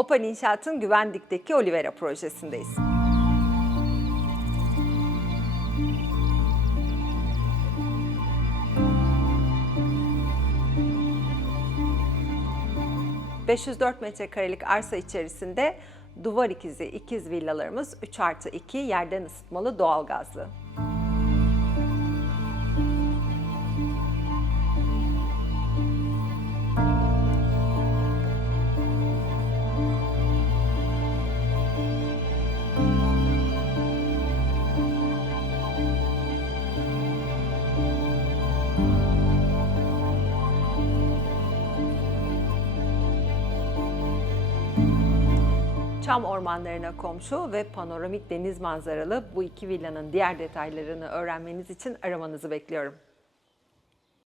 Opan İnşaat'ın Güvendik'teki Olivera projesindeyiz. ...504 metrekarelik arsa içerisinde duvar ikizi ikiz villalarımız 3 artı 2 yerden ısıtmalı doğalgazlı. Çam ormanlarına komşu ve panoramik deniz manzaralı bu iki villanın diğer detaylarını öğrenmeniz için aramanızı bekliyorum.